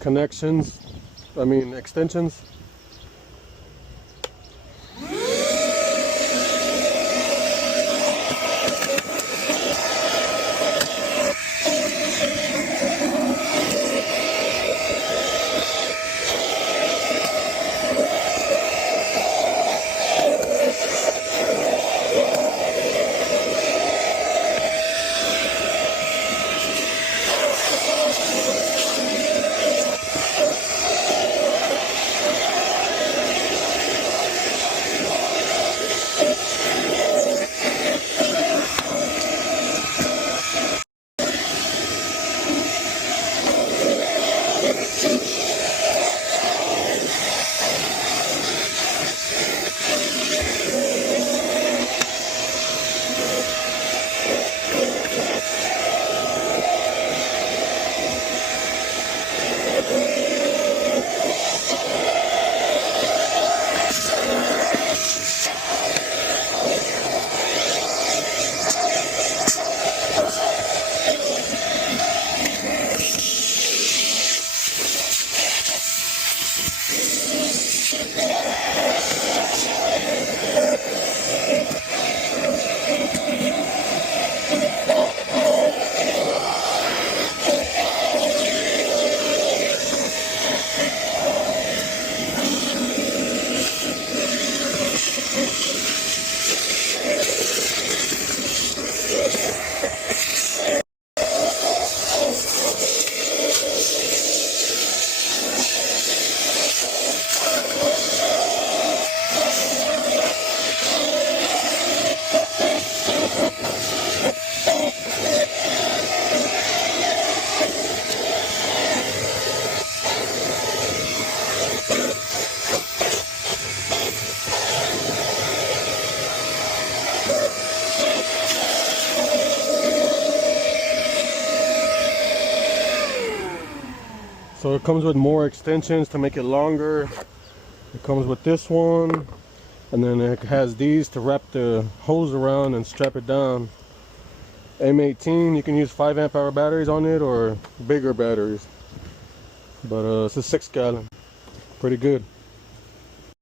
connections, extensions. So it comes with more extensions to make it longer. It comes with this one, and then it has these to wrap the hose around and strap it down. M18, you can use 5 amp hour batteries on it or bigger batteries, but it's a 6 gallon, pretty good.